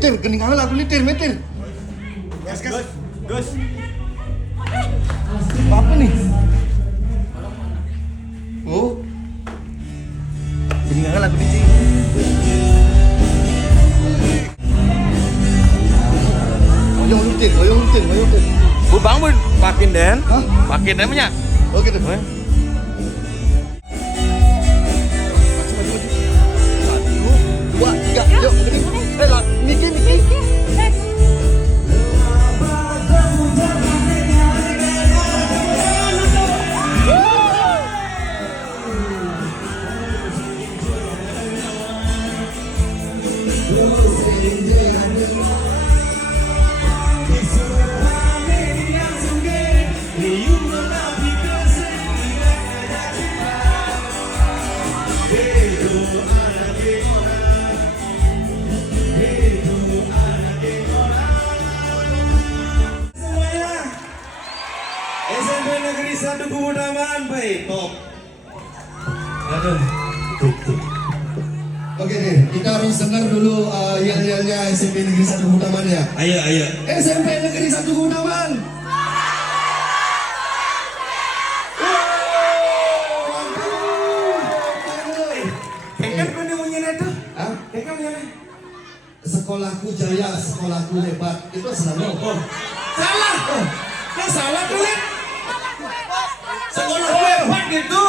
Tir, geningan lagu ini Tir, metir. Gus. Apa nih? Oh. Geningan lagu ini Tir. Oyong Tir. Bu Bang Bu pakin den. Hah? Pakin den punya. Oh gitu. Dua, tiga, yuk, gening. Niki. SMP Negeri 1 Pemudaman, baik, top. Aduh. Oke deh, kita harus dengar dulu yel-yelnya SMP Negeri 1 Pemudaman ya. Ayo. SMP Negeri 1 Pemudaman. Kan kau ni punya itu? Hah? Kan punya. Sekolahku jaya, sekolahku hebat. Itu selalu. Oh, salah. Kau salah tuh, Lek. Sekolah gue hebat gitu.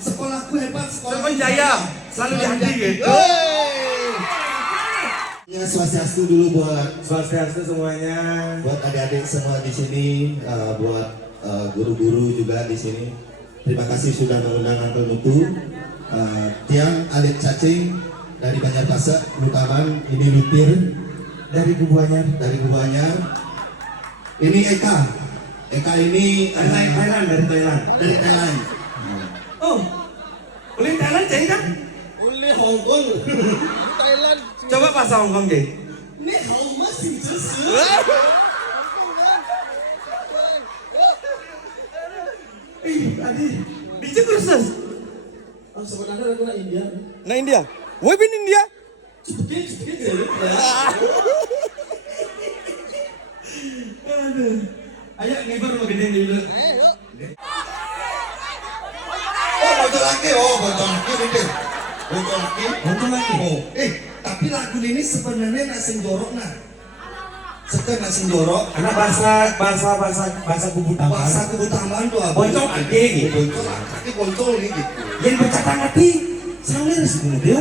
Sekolahku hebat, sekolahku Sekolah jaya, selalu jadi gitu. Ya, swastiastu dulu buat Swastiastu semuanya. adik-adik semua di sini, buat guru-guru juga di sini. Terima kasih sudah mengundang Uncle Mutu, Tiang Alit Cacing dari Banjarpase, Lutaman, ini Lutir Dari Kubuanyar. dari Gubanyar. Ini Eka ini Thailand, dari Thailand. dari Thailand. Oh, boleh Thailand jadi kan? Oleh Hong Kong. Thailand. Coba bahasa Hong Kong jadi. Ini Hong masih jesu. Adi, di kursus. Oh, sebenarnya aku nak India. Nah India. Woi bin India. Cepet ya. Aduh. Ayo ngibar mau gede dulu. Oh, bocor lagi nih. Bocor lagi. Oh, tapi lagu ini sebenarnya nak sing jorok nah. Sekarang nak sing jorok. Anak bahasa kubu tambahan. Bahasa kubu tambahan tuh apa? Boncol lagi gitu. Boncol nih gitu. Yang bercakap hati, salir sih dia.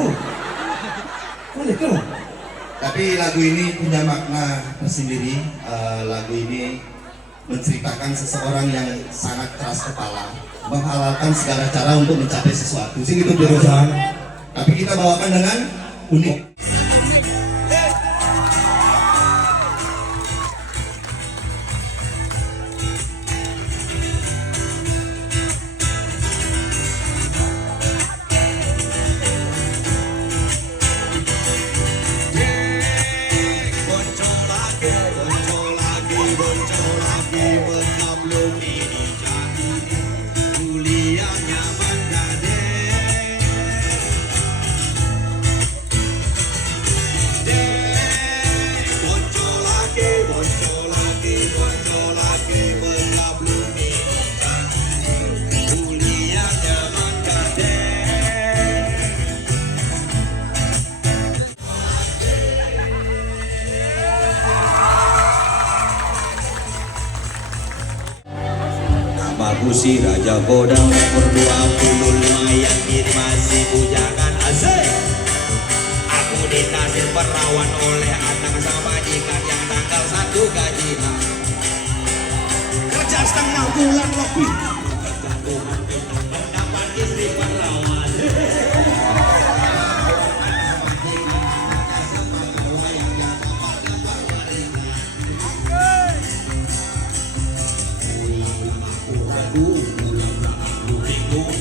Boleh kau? Tapi lagu ini punya makna tersendiri. Lagu ini menceritakan seseorang yang sangat keras kepala, menghalalkan segala cara untuk mencapai sesuatu. Sing itu berusaha. Tapi kita bawakan dengan unik. Gusi Raja Kodam umur 25 yang kini masih bujangan asik. Aku ditasir perawan oleh anak sama majikan yang tanggal 1 gajian. Kerja setengah bulan lebih mendapat istri perawan.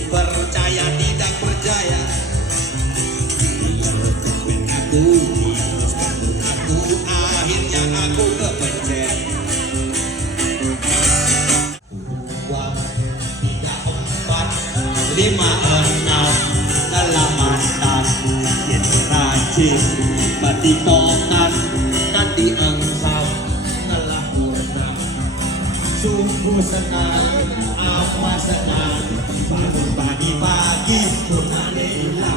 Percaya tidak percaya, akhirnya aku kepencet. 3, 4, 5, 6 dalam mantan rajin batikongan senang bangun pagi-pagi Purnalila.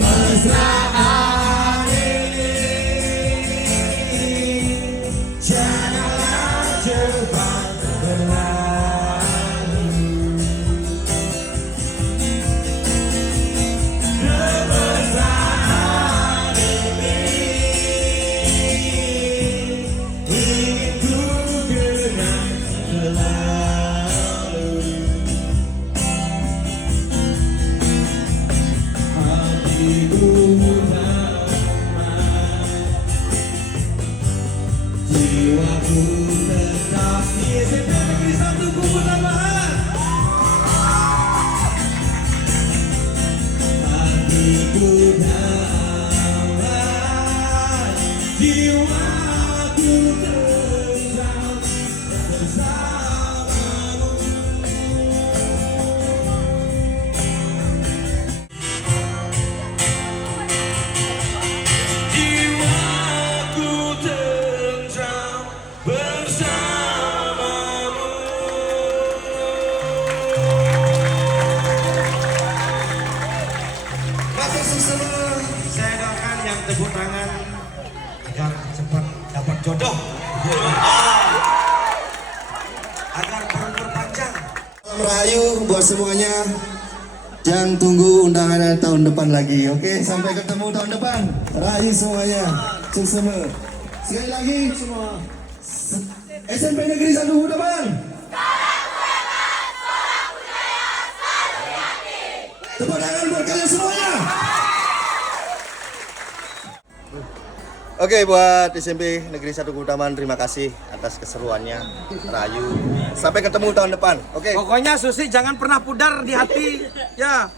Mesraan ini janganlah cepat berlalu. Kemesraan ini ingin ku genang selalu. Hatiku jiwaku tetap di SMP Negeri 1 Kubur Tambahan. Hatiku damai, jiwaku tentram bersamamu. Jiwaku tentram bersamamu. Masuk semua. Saya doakan yang tepuk tangan agar cepat dapat jodoh, agar berumur panjang. Merayu buat semuanya. Jangan tunggu undangan tahun depan lagi. Oke, sampai ketemu tahun depan. Rayu semuanya. Sukses semua. Sekali lagi semua. SMP Negeri 1 Kubur Tambahan. Tepuk tangan buat kalian semuanya. Oke, buat SMP Negeri 1 Kubur Tambahan, terima kasih atas keseruannya. Rayu. Sampai ketemu tahun depan. Oke. Pokoknya Susi jangan pernah pudar di hati. Ya.